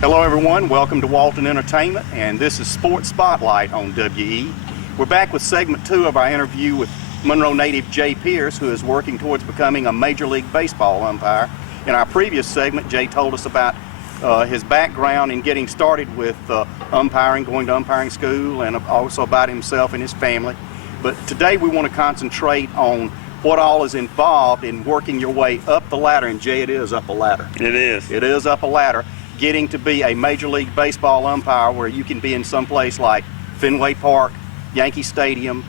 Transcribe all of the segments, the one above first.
Hello everyone, welcome to Walton Entertainment, and this is Sports Spotlight on WE. We're back with segment 2 of our interview with Monroe native Jay Pierce, who is working towards becoming a Major League Baseball umpire. In our previous segment, Jay told us about his background in getting started with umpiring, going to umpiring school, and also about himself and his family. But today we want to concentrate on what all is involved in working your way up the ladder. And Jay, it is up a ladder. It is. It is up a ladder. Getting to be a Major League Baseball umpire where you can be in some place like Fenway Park, Yankee Stadium,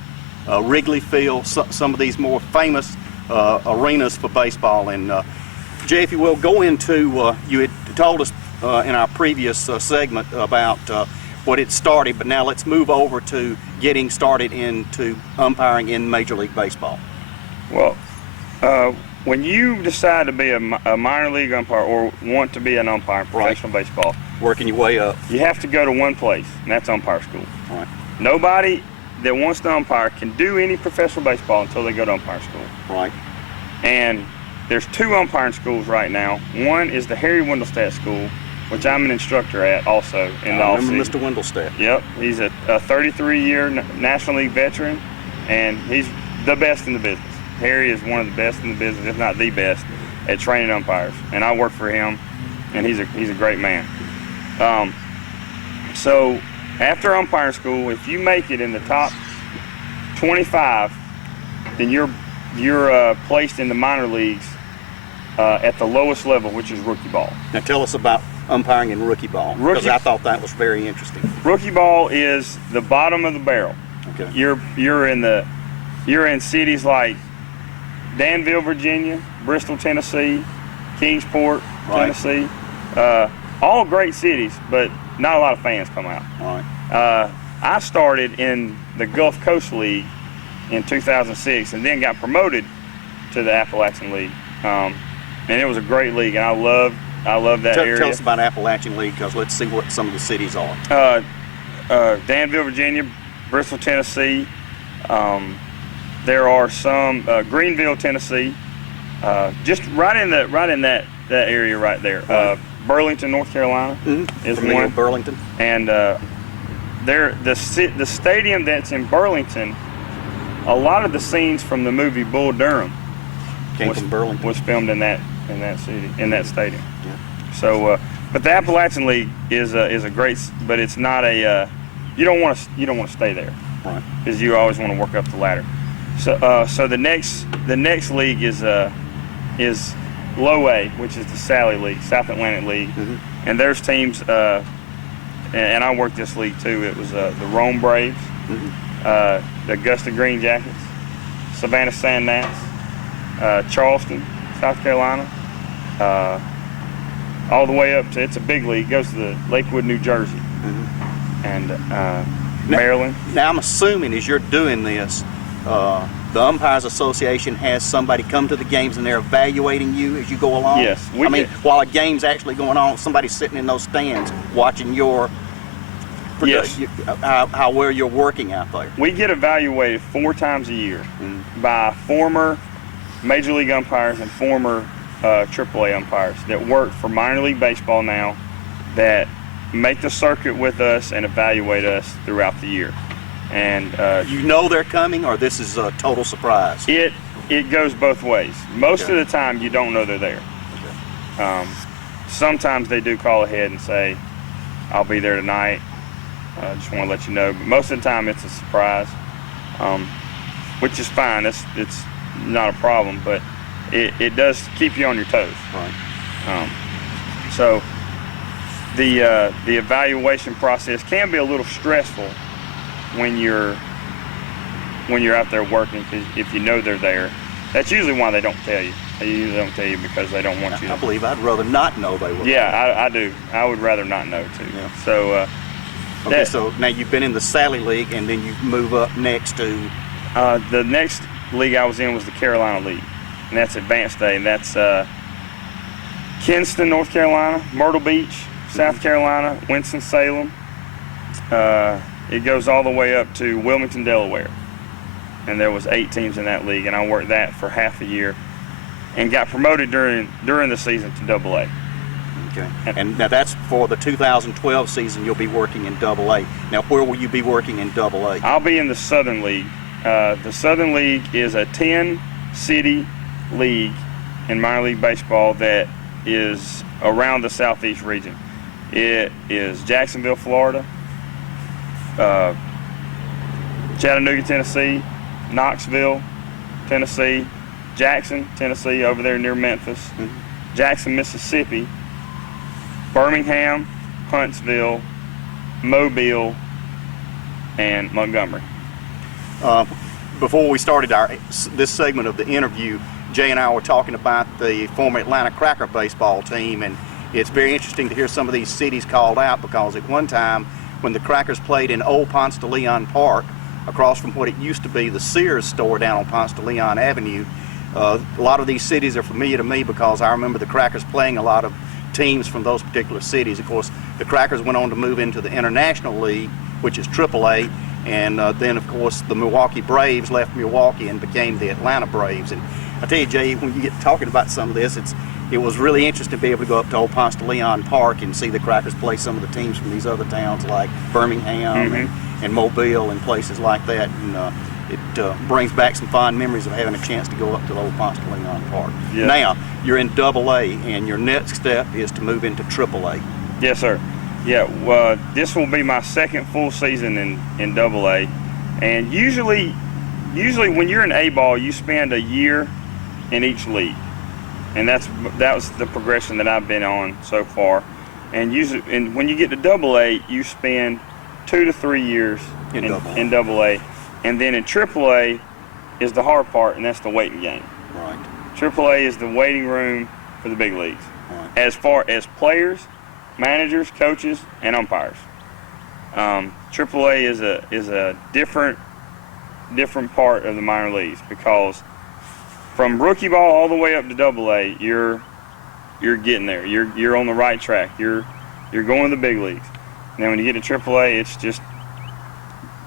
Wrigley Field, some of these more famous arenas for baseball. And Jay, if you will, go into, you had told us in our previous segment about what it started, but now let's move over to getting started into umpiring in Major League Baseball. Well, when you decide to be a minor league umpire or want to be an umpire in professional baseball, working your way up, you have to go to one place, and that's umpire school. Right. Nobody that wants to umpire can do any professional baseball until they go to umpire school. Right. And there's 2 umpiring schools right now. One is the Harry Wendelstedt School, which I'm an instructor at also in the I remember Mr. Wendelstedt. Yep, he's a 33-year National League veteran, and he's the best in the business. Harry is one of the best in the business, if not the best, at training umpires. And I work for him, and he's a great man. So after umpiring school, if you make it in the top 25, then you're placed in the minor leagues at the lowest level, which is rookie ball. Now tell us about umpiring in rookie ball, because I thought that was very interesting. Rookie ball is the bottom of the barrel. Okay. You're in cities like Danville, Virginia, Bristol, Tennessee, Kingsport, Right. Tennessee. All great cities, but not a lot of fans come out. All right. I started in the Gulf Coast League in 2006 and then got promoted to the Appalachian League. And it was a great league, and I love that area. Tell us about Appalachian League, because let's see what some of the cities are. Danville, Virginia, Bristol, Tennessee. There are some Greenville, Tennessee, just right in that area right there. Burlington, North Carolina is one. Burlington. And the stadium that's in Burlington, a lot of the scenes from the movie Bull Durham Came from Burlington. was filmed in that city, in that stadium. Yeah. So, but the Appalachian League is a great, but it's not a. You don't want to stay there, Right. because you always want to work up the ladder. So the next league is Low A, which is the Sally League, South Atlantic League, and there's teams. And I worked this league too. It was the Rome Braves, the Augusta Green Jackets, Savannah Sand Gnats, Charleston, South Carolina, all the way up to, it's a big league, goes to the Lakewood, New Jersey, and Maryland. Now I'm assuming as you're doing this, the Umpires Association has somebody come to the games and they're evaluating you as you go along? Yes. While a game's actually going on, somebody's sitting in those stands watching your Yes. how well you're working out there. We get evaluated 4 times a year by former Major League umpires and former AAA umpires that work for minor league baseball now, that make the circuit with us and evaluate us throughout the year. And You know they're coming, or this is a total surprise? it goes both ways. Most of the time you don't know they're there. Sometimes they do call ahead and say, I'll be there tonight. I just want to let you know. But most of the time it's a surprise, which is fine. It's not a problem, but it does keep you on your toes. Right. So the evaluation process can be a little stressful when you're out there working, because if you know they're there, that's usually why they don't tell you. They usually don't tell you because they don't want you to. I believe I'd rather not know they were. Yeah, I do. I would rather not know too. Yeah. So. Okay, so now you've been in the Sally League, and then you move up next to? The next league I was in was the Carolina League, and that's Advanced A, and that's Kinston, North Carolina, Myrtle Beach, South Carolina, Winston-Salem. It goes all the way up to Wilmington, Delaware, and there was 8 teams in that league, and I worked that for half a year, and got promoted during the season to AA. Okay. And now that's for the 2012 season. You'll be working in Double-A. Now, where will you be working in Double-A? I'll be in the Southern League. The Southern League is a 10-city league in minor league baseball that is around the southeast region. It is Jacksonville, Florida, Chattanooga, Tennessee, Knoxville, Tennessee, Jackson, Tennessee, over there near Memphis, Jackson, Mississippi, Birmingham, Huntsville, Mobile, and Montgomery. Before we started this segment of the interview, Jay and I were talking about the former Atlanta Cracker baseball team, and it's very interesting to hear some of these cities called out, because at one time when the Crackers played in Old Ponce de Leon Park, across from what it used to be the Sears store down on Ponce de Leon Avenue, a lot of these cities are familiar to me because I remember the Crackers playing a lot of teams from those particular cities. Of course, the Crackers went on to move into the International League, which is AAA, and then of course the Milwaukee Braves left Milwaukee and became the Atlanta Braves. And I tell you, Jay, when you get talking about some of this, it was really interesting to be able to go up to Old Ponce de Leon Park and see the Crackers play some of the teams from these other towns like Birmingham and Mobile and places like that. And it brings back some fond memories of having a chance to go up to Old Ponce de Leon Park. Yeah. Now, you're in Double-A, and your next step is to move into Triple-A. Yes, sir. Yeah, well, this will be my second full season in Double-A, and usually when you're in A-ball, you spend a year in each league, and that was the progression that I've been on so far. And when you get to Double-A, you spend 2 to 3 years in Double-A, and then in Triple-A is the hard part, and that's the waiting game. Right. Triple-A is the waiting room for the big leagues, Right. as far as players, managers, coaches, and umpires. AAA is a different part of the minor leagues, because from rookie ball all the way up to Double-A, you're getting there. You're on the right track. You're going to the big leagues. Now when you get to AAA, it's just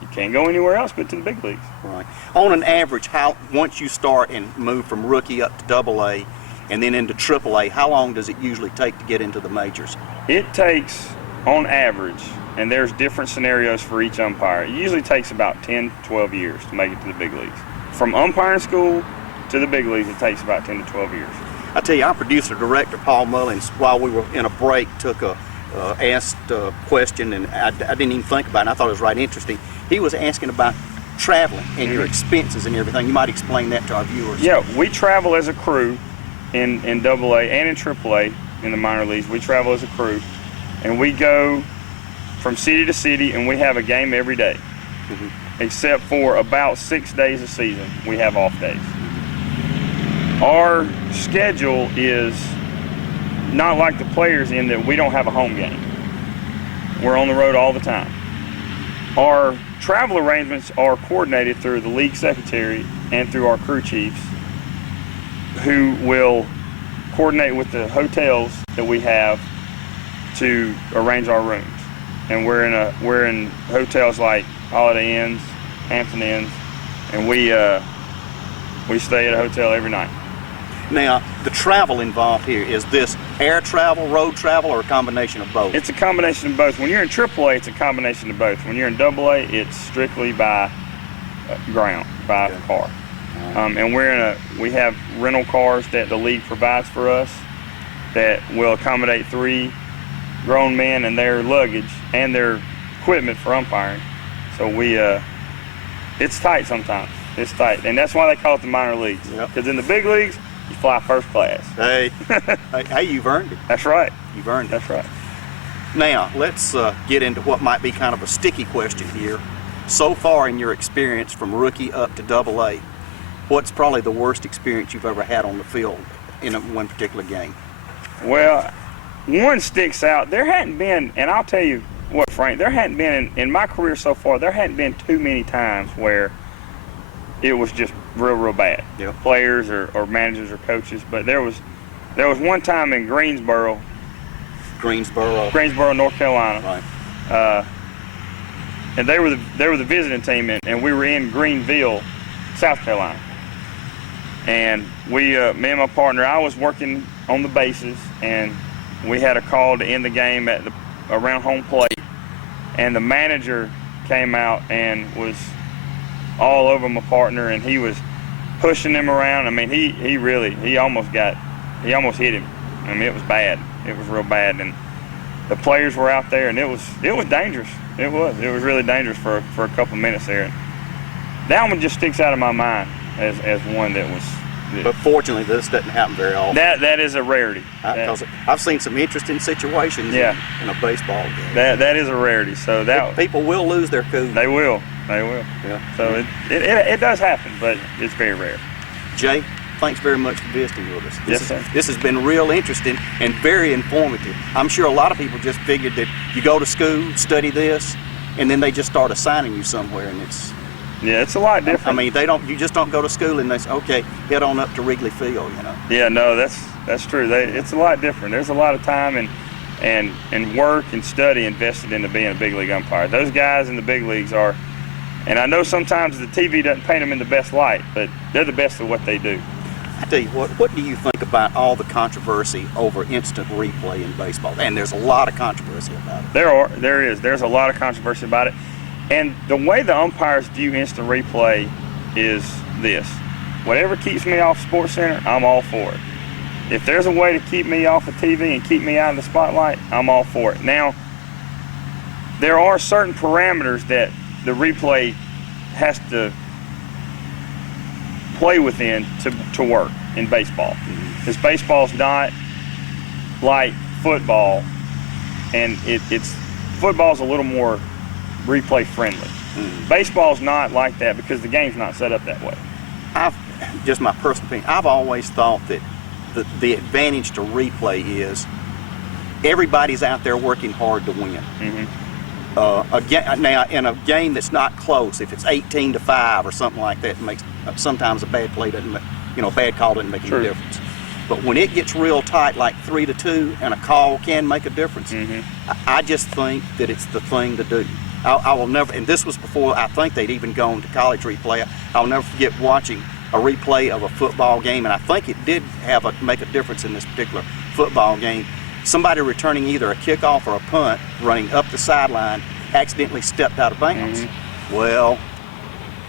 you can't go anywhere else but to the big leagues. Right. On an average, once you start and move from rookie up to Double-A and then into Triple-A, how long does it usually take to get into the majors? It takes, on average, and there's different scenarios for each umpire, it usually takes about 10 to 12 years to make it to the big leagues. From umpiring school to the big leagues, it takes about 10 to 12 years. I tell you, our producer-director, Paul Mullins, while we were in a break, asked a question, and I didn't even think about it, and I thought it was right interesting. He was asking about traveling and your expenses and everything. You might explain that to our viewers. Yeah, we travel as a crew in Double-A and in Triple-A in the minor leagues. We travel as a crew, and we go from city to city, and we have a game every day, except for about 6 days a season we have off days. Our schedule is not like the players in that we don't have a home game. We're on the road all the time. Our travel arrangements are coordinated through the league secretary and through our crew chiefs, who will coordinate with the hotels that we have to arrange our rooms. And we're in hotels like Holiday Inns, Hampton Inns, and we stay at a hotel every night. Now, the travel involved here, is this air travel, road travel, or a combination of both? It's a combination of both. When you're in AAA, it's a combination of both. When you're in AA, it's strictly by ground, by car. And we have rental cars that the league provides for us that will accommodate 3 grown men and their luggage and their equipment for umpiring. So it's tight sometimes. It's tight, and that's why they call it the minor leagues. Because in the big leagues, you fly first class. Hey, you've earned it. That's right. You've earned it. That's right. Now, let's get into what might be kind of a sticky question here. So far in your experience from rookie up to Double-A, what's probably the worst experience you've ever had on the field in one particular game? Well, one sticks out. There hadn't been, and I'll tell you what, Frank, there hadn't been, in my career so far, there hadn't been too many times where it was just real bad. Yeah. Players or managers or coaches. But there was one time in Greensboro, North Carolina. Right. And they were the visiting team, and we were in Greenville, South Carolina. And me and my partner, I was working on the bases, and we had a call to end the game at around home plate, and the manager came out and was all over my partner, and he was pushing him around. I mean, he almost hit him. I mean, it was bad. It was real bad, and the players were out there, and it was dangerous. It was really dangerous for a couple minutes there. That one just sticks out of my mind as one that was. But fortunately, this doesn't happen very often. That is a rarity. Because I've seen some interesting situations in a baseball game. That is a rarity. So people will lose their cool. They will. Yeah. So it does happen, but it's very rare. Jay, thanks very much for visiting with us. Yes, sir. This has been real interesting and very informative. I'm sure a lot of people just figured that you go to school, study this, and then they just start assigning you somewhere, and it's. Yeah, it's a lot different. I mean, you just don't go to school and they say, okay, head on up to Wrigley Field, you know. Yeah, no, that's true. It's a lot different. There's a lot of time and work and study invested into being a big league umpire. Those guys in the big leagues are, and I know sometimes the TV doesn't paint them in the best light, but they're the best at what they do. I tell you what do you think about all the controversy over instant replay in baseball? And there's a lot of controversy about it. There's a lot of controversy about it. And the way the umpires view instant replay is this. Whatever keeps me off SportsCenter, I'm all for it. If there's a way to keep me off of TV and keep me out of the spotlight, I'm all for it. Now, there are certain parameters that the replay has to play within to work in baseball. Because baseball's not like football, and football's a little more replay friendly. Baseball's not like that because the game's not set up that way. Just my personal opinion, I've always thought that the advantage to replay is everybody's out there working hard to win. Now, in a game that's not close, if it's 18-5 or something like that, it makes sometimes a bad play bad call doesn't make any difference. But when it gets real tight, like 3-2, and a call can make a difference, I just think that it's the thing to do. I will never, and this was before I think they'd even gone to college replay. I'll never forget watching a replay of a football game, and I think it did make a difference in this particular football game. Somebody returning either a kickoff or a punt, running up the sideline, accidentally stepped out of bounds. Well,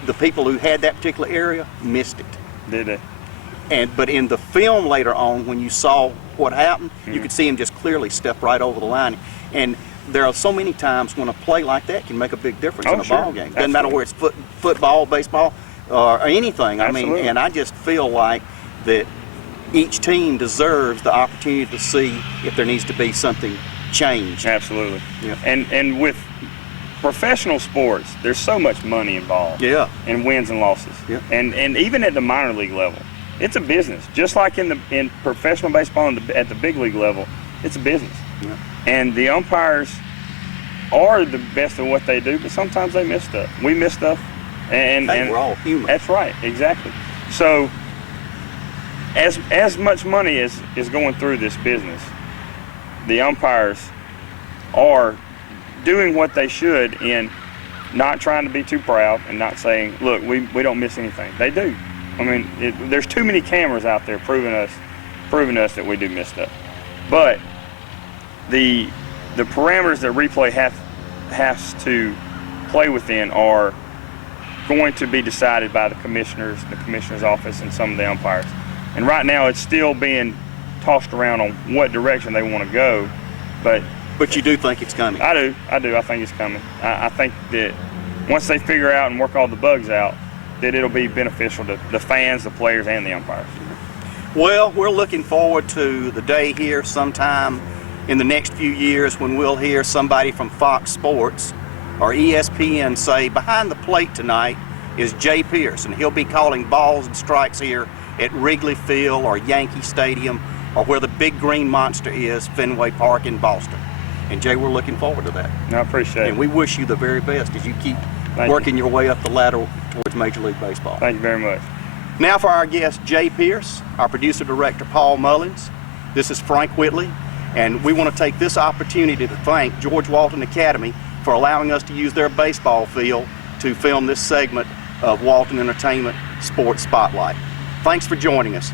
the people who had that particular area missed it. Did they? But in the film later on, when you saw what happened, you could see him just clearly step right over the line. And there are so many times when a play like that can make a big difference in a ball game. Doesn't matter where it's football, baseball, or anything. I mean, and I just feel like that each team deserves the opportunity to see if there needs to be something changed. Absolutely. Yeah. And with professional sports, there's so much money involved. Yeah. And wins and losses. Yeah. And even at the minor league level, it's a business. Just like in professional baseball and at the big league level, it's a business. Yeah. And the umpires are the best at what they do, but sometimes they miss stuff. We miss stuff. And we're all human. That's right, exactly. So as much money as is going through this business, the umpires are doing what they should in not trying to be too proud and not saying, look, we don't miss anything. They do. I mean, there's too many cameras out there proving us that we do miss stuff. But the parameters that replay has to play within are going to be decided by the commissioner's office, and some of the umpires. And right now, it's still being tossed around on what direction they want to go. But you do think it's coming? I do. I think it's coming. I think that once they figure out and work all the bugs out, that it'll be beneficial to the fans, the players, and the umpires. Well, we're looking forward to the day here sometime in the next few years when we'll hear somebody from Fox Sports or ESPN say, behind the plate tonight is Jay Pierce, and he'll be calling balls and strikes here at Wrigley Field or Yankee Stadium or where the big green monster is, Fenway Park in Boston. And Jay, we're looking forward to that. I appreciate it. And we wish you the very best as you keep working your way up the ladder towards Major League Baseball. Thank you very much. Now for our guest, Jay Pierce, our producer-director, Paul Mullins. This is Frank Whitley, and we want to take this opportunity to thank George Walton Academy for allowing us to use their baseball field to film this segment of Walton Entertainment Sports Spotlight. Thanks for joining us.